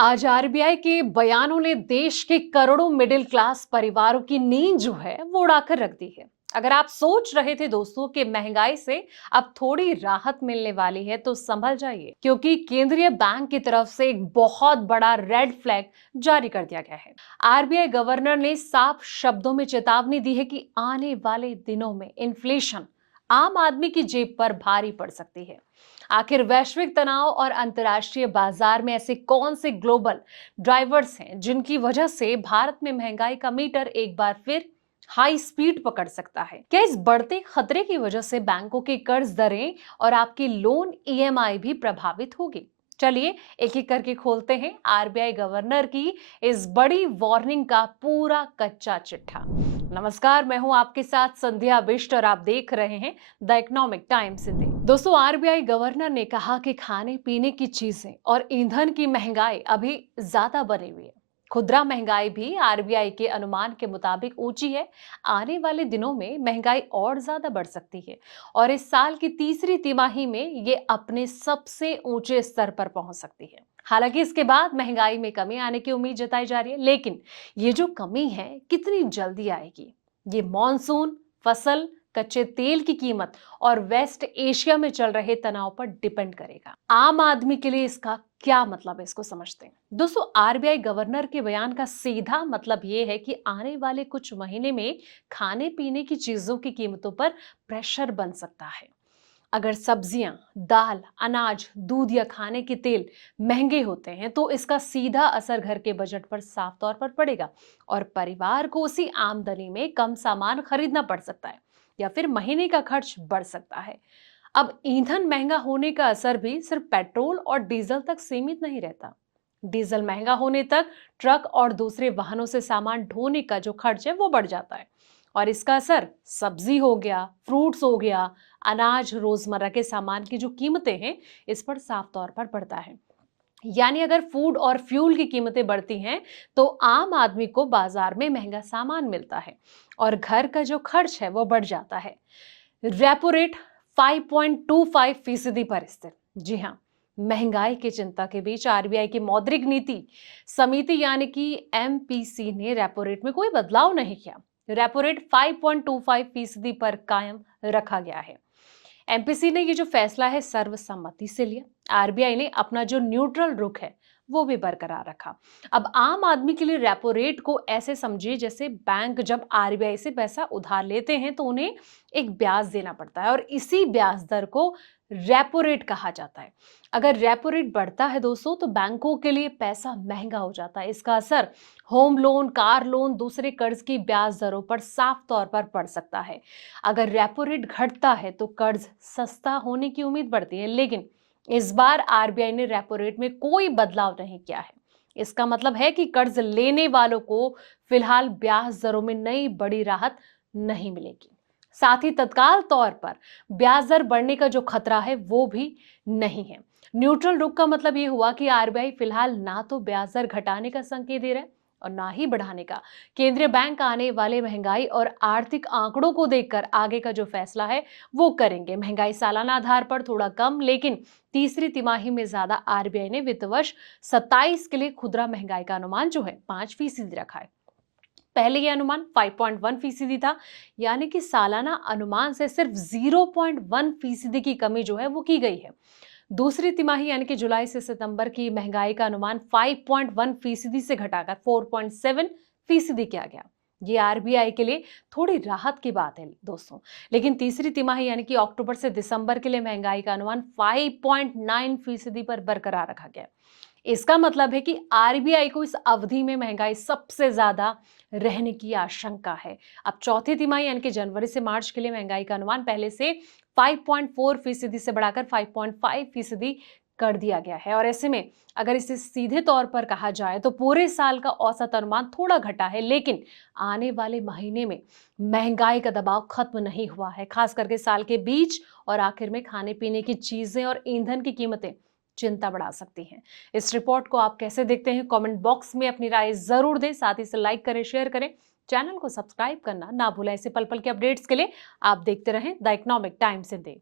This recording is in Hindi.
आज आरबीआई के बयानों ने देश के करोड़ों मिडिल क्लास परिवारों की नींद जो है वो उड़ाकर रख दी है। अगर आप सोच रहे थे दोस्तों कि महंगाई से अब थोड़ी राहत मिलने वाली है तो संभल जाइए, क्योंकि केंद्रीय बैंक की तरफ से एक बहुत बड़ा रेड फ्लैग जारी कर दिया गया है। आरबीआई गवर्नर ने साफ शब्दों में चेतावनी दी है कि आने वाले दिनों में इन्फ्लेशन आम आदमी की जेब पर भारी पड़ सकती है। आखिर वैश्विक तनाव और अंतर्राष्ट्रीय बाजार में ऐसे कौन से ग्लोबल ड्राइवर्स हैं जिनकी वजह से भारत में महंगाई का मीटर एक बार फिर हाई स्पीड पकड़ सकता है? क्या इस बढ़ते खतरे की वजह से बैंकों की कर्ज दरें और आपकी लोन ईएमआई भी प्रभावित होगी? चलिए एक एक करके खोलते हैं आरबीआई गवर्नर की इस बड़ी वार्निंग का पूरा कच्चा चिट्ठा। नमस्कार, मैं हूं आपके साथ संध्या बिष्ट और आप देख रहे हैं द इकोनॉमिक टाइम्स हिंदी। दोस्तों, आरबीआई गवर्नर ने कहा कि खाने पीने की चीजें और ईंधन की महंगाई अभी ज्यादा बनी हुई है। खुदरा महंगाई भी आरबीआई के अनुमान के मुताबिक ऊंची है। आने वाले दिनों में महंगाई और ज्यादा बढ़ सकती है और इस साल की तीसरी तिमाही में ये अपने सबसे ऊंचे स्तर पर पहुंच सकती है। हालांकि इसके बाद महंगाई में कमी आने की उम्मीद जताई जा रही है, लेकिन ये जो कमी है कितनी जल्दी आएगी, ये मॉनसून, फसल, कच्चे तेल की कीमत और वेस्ट एशिया में चल रहे तनाव पर डिपेंड करेगा। आम आदमी के लिए इसका क्या मतलब है, इसको समझते हैं। दोस्तों, आरबीआई गवर्नर के बयान का सीधा मतलब ये है कि आने वाले कुछ महीने में खाने पीने की चीजों की कीमतों पर प्रेशर बन सकता है। अगर सब्जियां, दाल, अनाज, दूध या खाने के तेल महंगे होते हैं तो इसका सीधा असर घर के बजट पर साफ तौर पर पड़ेगा और परिवार को उसी आमदनी में कम सामान खरीदना पड़ सकता है या फिर महीने का खर्च बढ़ सकता है। अब ईंधन महंगा होने का असर भी सिर्फ पेट्रोल और डीजल तक सीमित नहीं रहता। डीजल महंगा होने तक ट्रक और दूसरे वाहनों से सामान ढोने का जो खर्च है वो बढ़ जाता है और इसका असर सब्जी हो गया, फ्रूट्स हो गया, अनाज, रोजमर्रा के सामान की जो कीमतें हैं इस पर साफ तौर पर पड़ता है। यानी अगर फूड और फ्यूल की कीमतें बढ़ती हैं तो आम आदमी को बाजार में महंगा सामान मिलता है और घर का जो खर्च है वो बढ़ जाता है। रेपो रेट 5.25% पर स्थिर। जी हाँ, महंगाई की चिंता के बीच आरबीआई की मौद्रिक नीति समिति यानी कि एमपीसी ने रेपो रेट में कोई बदलाव नहीं किया। रेपो रेट 5.25% पर कायम रखा गया है। एमपीसी ने ये जो फैसला है सर्वसम्मति से लिया। आरबीआई ने अपना जो न्यूट्रल रुख है वो भी बरकरार रखा। अब आम आदमी के लिए रेपो रेट को ऐसे समझिए जैसे बैंक जब आरबीआई से पैसा उधार लेते हैं तो उन्हें एक ब्याज देना पड़ता है और इसी ब्याज दर को रेपो रेट कहा जाता है। अगर रेपो रेट बढ़ता है दोस्तों तो बैंकों के लिए पैसा महंगा हो जाता है। इसका असर होम लोन, कार लोन, दूसरे कर्ज की ब्याज दरों पर साफ तौर पर पड़ सकता है। अगर रेपो रेट घटता है तो कर्ज सस्ता होने की उम्मीद बढ़ती है, लेकिन इस बार आरबीआई ने रेपो रेट में कोई बदलाव नहीं किया है। इसका मतलब है कि कर्ज लेने वालों को फिलहाल ब्याज दरों में नई बड़ी राहत नहीं मिलेगी। साथ ही तत्काल तौर पर ब्याज दर बढ़ने का जो खतरा है वो भी नहीं है। न्यूट्रल रुख का मतलब ये हुआ कि आरबीआई फिलहाल ना तो ब्याज दर घटाने का संकेत दे रहा है और ना ही बढ़ाने का। केंद्रीय बैंक आने वाले महंगाई और आर्थिक आंकड़ों को देखकर आगे का जो फैसला है वो करेंगे। महंगाई सालाना आधार पर थोड़ा कम, लेकिन तीसरी तिमाही में ज्यादा। आरबीआई ने वित्त वर्ष 27 के लिए खुदरा महंगाई का अनुमान जो है 5% रखा है। पहले यह अनुमान 5.1% था, यानी कि सालाना अनुमान से सिर्फ 0.1% की कमी जो है वो की गई है। दूसरी तिमाही यानी कि जुलाई से सितंबर की महंगाई का अनुमान 5.1% से घटाकर 4.7% किया गया। ये आरबीआई के लिए थोड़ी राहत की बात है दोस्तों। लेकिन तीसरी तिमाही यानी कि अक्टूबर से दिसंबर के लिए महंगाई का अनुमान 5.9% पर बरकरार रखा गया। इसका मतलब है कि आरबीआई को इस अवधि में महंगाई सबसे ज्यादा रहने की आशंका है। अब चौथी तिमाही यानी कि जनवरी से मार्च के लिए महंगाई का अनुमान पहले से 5.4% से बढ़ाकर 5.5% कर दिया गया है और ऐसे में अगर इसे सीधे तौर पर कहा जाए तो पूरे साल का औसत अनुमान थोड़ा घटा है, लेकिन आने वाले महीने में महंगाई का दबाव खत्म नहीं हुआ है। खास करके साल के बीच और आखिर में खाने पीने की चीजें और ईंधन की कीमतें चिंता बढ़ा सकती हैं। इस रिपोर्ट को आप कैसे देखते हैं, कमेंट बॉक्स में अपनी राय जरूर दें। साथ ही इसे लाइक करें, शेयर करें, चैनल को सब्सक्राइब करना ना भूलें। ऐसे पल पल के अपडेट्स के लिए आप देखते रहें द इकोनॉमिक टाइम्स हिंदी।